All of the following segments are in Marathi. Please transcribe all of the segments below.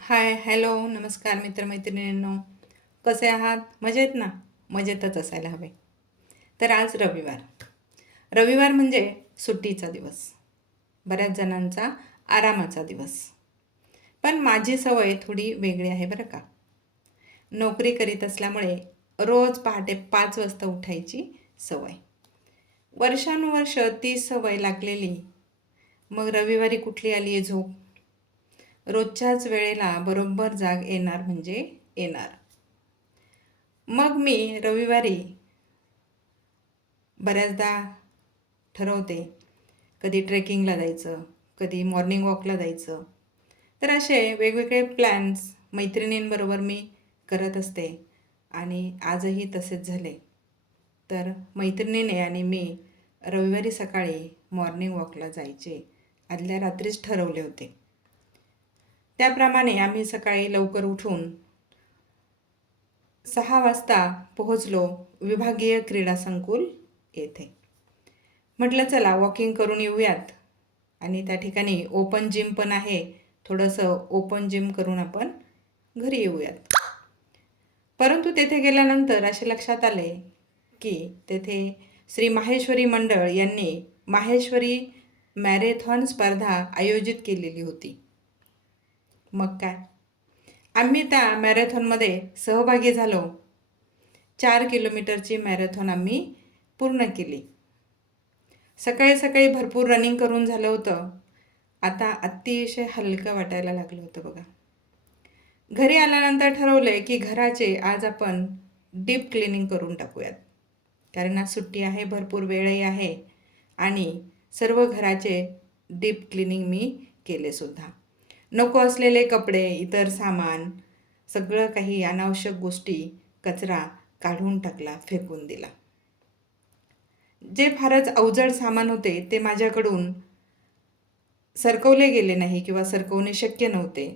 हाय, हॅलो, नमस्कार मित्रमैत्रिणींनो. कसे आहात? मजेत ना? मजेतच असायला हवे. तर आज रविवार. रविवार म्हणजे सुट्टीचा दिवस. बऱ्याच जणांचा आरामाचा दिवस. पण माझी सवय थोडी वेगळी आहे बरं का. नोकरी करीत असल्यामुळे रोज पहाटे 5 वाजता उठायची सवय. वर्षानुवर्ष ती सवय लागलेली. मग रविवारी कुठली आली आहे झोप? रोजच्याच वेळेला बरोबर जाग येणार म्हणजे येणार. मग मी रविवारी बऱ्याचदा ठरवते, कधी ट्रेकिंगला जायचं, कधी मॉर्निंग वॉकला जायचं. तर असे वेगवेगळे प्लॅन्स मैत्रिणींबरोबर मी करत असते आणि आजही तसेच झाले. तर मैत्रिणीने आणि मी रविवारी सकाळी मॉर्निंग वॉकला जायचे आदल्या रात्रीच ठरवले होते. त्याप्रमाणे आम्ही सकाळी लवकर उठून 6 वाजता पोहोचलो विभागीय क्रीडा संकुल येथे. म्हटलं चला वॉकिंग करून येऊयात आणि त्या ठिकाणी ओपन जिम पण आहे. थोडंसं ओपन जिम करून आपण घरी येऊयात. परंतु तेथे गेल्यानंतर असे लक्षात आले की तेथे श्री माहेश्वरी मंडळ यांनी माहेश्वरी मॅरेथॉन स्पर्धा आयोजित केलेली होती. मग काय, आम्ही त्या मॅरेथॉनमध्ये सहभागी झालो. 4 किलोमीटरची मॅरेथॉन आम्ही पूर्ण केली. सकाळी सकाळी भरपूर रनिंग करून झालं होतं. आता अतिशय हलकं वाटायला लागलं होतं बघा. घरी आल्यानंतर ठरवलं की घराचे आज आपण डीप क्लिनिंग करून टाकूयात. कारण आज सुट्टी आहे, भरपूर वेळही आहे आणि सर्व घराचे डीप क्लिनिंग मी केले सुद्धा. नको असलेले कपडे, इतर सामान, सगळं काही अनावश्यक गोष्टी, कचरा काढून टाकला, फेकून दिला. जे फारच अवजड सामान होते ते माझ्याकडून सरकवले गेले नाही किंवा सरकवणे शक्य नव्हते.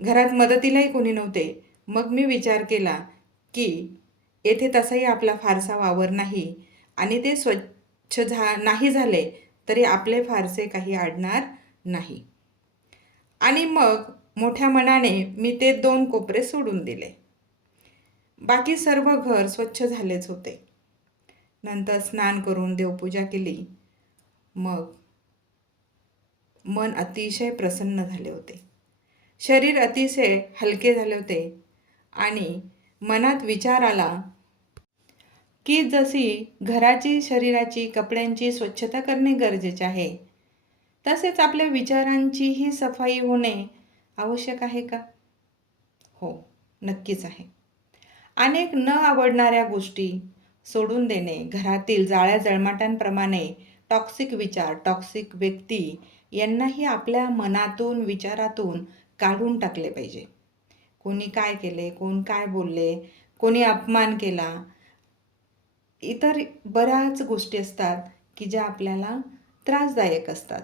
घरात मदतीलाही कोणी नव्हते. मग मी विचार केला की येथे तसाही आपला फारसा वावर नाही आणि ते स्वच्छ नाही झाले तरी आपले फारसे काही अडणार नाही. आणि मग मोठ्या मनाने मी ते 2 कोपरे सोडून दिले. बाकी सर्व घर स्वच्छ झालेच होते. नंतर स्नान करून देवपूजा केली. मग मन अतिशय प्रसन्न झाले होते. शरीर अतिशय हलके झाले होते आणि मनात विचार आला की जशी घराची, शरीराची, कपड्यांची स्वच्छता करणे गरजेचे आहे, तसेच आपल्या विचारांचीही सफाई होणे आवश्यक आहे का? हो, नक्कीच आहे. अनेक न आवडणाऱ्या गोष्टी सोडून देणे, घरातील जाळ्या जळमाटांप्रमाणे टॉक्सिक विचार, टॉक्सिक व्यक्ती यांनाही आपल्या मनातून, विचारातून काढून टाकले पाहिजे. कोणी काय केले, कोण काय बोलले, कोणी अपमान केला, इतर बऱ्याच गोष्टी असतात की ज्या आपल्याला त्रासदायक असतात.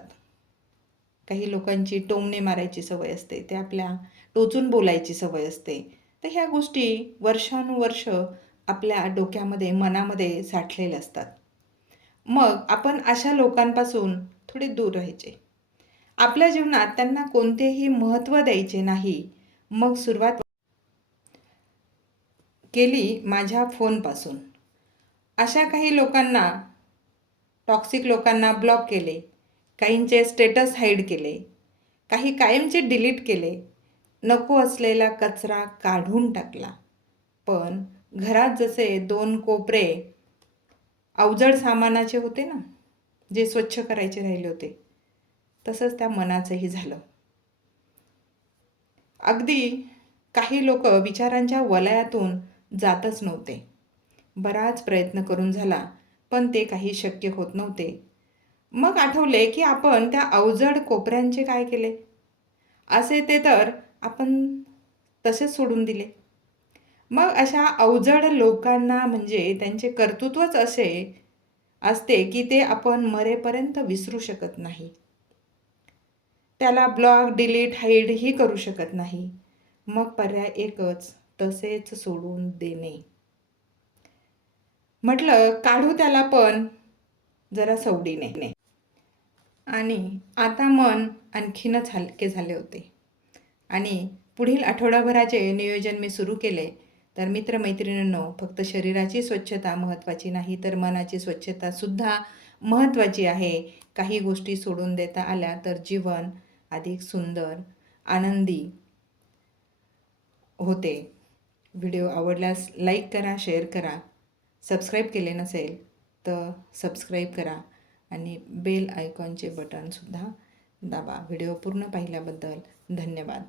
काही लोकांची टोमणे मारायची सवय असते, ते आपल्या टोचून बोलायची सवय असते. तर ह्या गोष्टी वर्षानुवर्ष आपल्या डोक्यामध्ये, मनामध्ये साठलेल्या असतात. मग आपण अशा लोकांपासून थोडे दूर राहायचे. आपल्या जीवनात त्यांना कोणतेही महत्त्व द्यायचे नाही. मग सुरुवात केली माझ्या फोनपासून. अशा काही लोकांना, टॉक्सिक लोकांना ब्लॉक केले, काहींचे स्टेटस हाईड केले, काही कायमचे डिलीट केले, नको असलेला कचरा काढून टाकला. पण घरात जसे 2 कोपरे अवजड सामानाचे होते ना, जे स्वच्छ करायचे राहिले होते, तसंच त्या मनाचंही झालं. अगदी काही लोक विचारांच्या वलयातून जातच नव्हते. बराच प्रयत्न करून झाला, पण ते काही शक्य होत नव्हते. मग आठवले की आपण त्या अवजड कोपऱ्यांचे काय केले? असे ते तर आपण तसेच सोडून दिले. मग अशा अवजड लोकांना म्हणजे त्यांचे कर्तृत्वच असे असते की ते आपण मरेपर्यंत विसरू शकत नाही. त्याला ब्लॉक, डिलीट, हाईडही करू शकत नाही. मग पर्याय एकच, तसेच सोडून देणे. म्हटलं काढू त्याला, पण जरा सवडीने. आणि आता मन आणखीनच हलके झाले होते. आणि पुढील आठवडाभराचे नियोजन मी सुरू केले. तर मित्रमैत्रिणींनो, फक्त शरीराची स्वच्छता महत्त्वाची नाही, तर मनाची स्वच्छतासुद्धा महत्त्वाची आहे. काही गोष्टी सोडून देता आल्या तर जीवन अधिक सुंदर, आनंदी होते. व्हिडिओ आवडल्यास लाईक करा, शेअर करा. सबस्क्राईब केले नसेल तर सबस्क्राईब करा आणि बेल आयकॉनचे बटनसुद्धा दाबा. व्हिडिओ पूर्ण पाहिल्याबद्दल धन्यवाद.